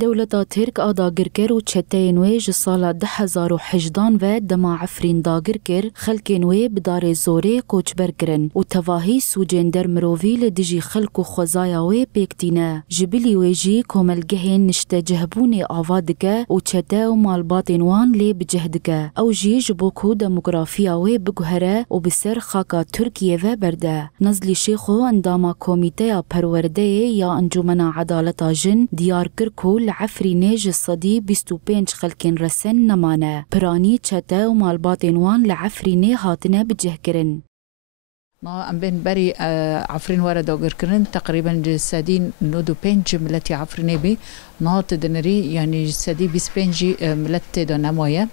دولة ترك داگرکر و چتین وی جسال 2018 و دما عفرین داگرکر خلکین وی بدار زوری کوچبر کرن و تواهی سوجین در مرووی لدیجی خلک و خوزایا وی پیکتینه جبلی وی جی کوملگهین نشته جهبون آوادکه و چته و مالباتین وان لی بجهدکه او جی جبوکو دموگرافیا وی بگوهره و بسر خاکا ترکیه و برده نزلی شیخو انداما کومیته پرورده یا انجمن عدالتا جن دیار کرکو لعفرینه جسدی 25 خلکین رسن نمانه پرانی چته و مالباتین وان لعفرینه هاتنه بجه کرن. ما ام بين بري عفرين ورا دوغر كرن تقريبا جسدين نودو بنج ملتي عفريني بي نهات دنري يعني جسدي 25 ملتي دو نموية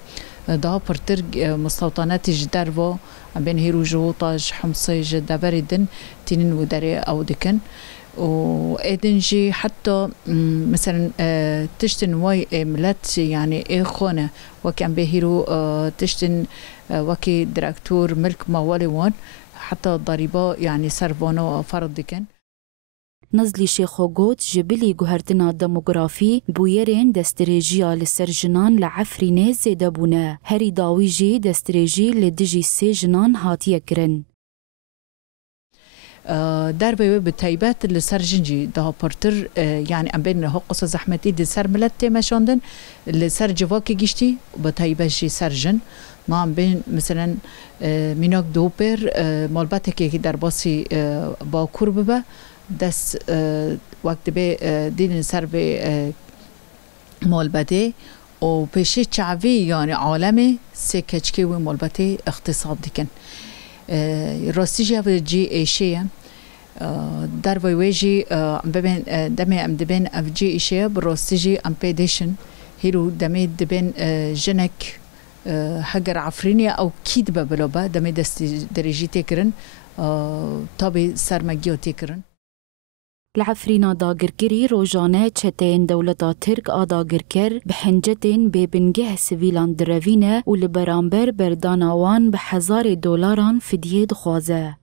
ده برتر مستوطنات جدارفو ام بين هيرو جوطاج حمصي جدابري دن تنين وداري او دكن وإدنجي حتى مثلا تشتن واي ملت يعني إيه خونة وكان بهيرو تشتن وكي دراكتور ملك موالي وان حتى الضريبة يعني سربانو فرض دكن نزلی شیخو گوت جبلی گوهرتنا دموگرافی بویرین دستریجیا لسرجنان لعفرینه زیده بونه هری داوی جی دستریجی لدجی سی جنان هاتیه کرن. دربه بتایبات لسرجنجی ده پرتر يعني ام بين هو قصة زحمتي دي سر ملت مشاندن لسر جواكي جشتي بتایبه جي سرجن ما ام بين مثلا ميناك دوبر مالباتك كي درباسي باكور ببا دس وقت به دين سر به مالباته و پیشی چعوی يعني عالمي سكچكي و مالباته اقتصاد ديكن راستی جی ایشیه در ویجی ببین دمی ام دبین اف جی ایشیه براستی جی ام پیدشن هیرو دمی دبین جنک حجر عفرینی او کید ببلوبه دمی دست درجی تکرن تابی سرمگیو تکرن. العفرينا داگرکری روزانه چتین دولتا ترک داگرکر بحنجتین ببنگه سویلان دروینه و لبرانبر برداناوان $1000 فدیه دخوازه.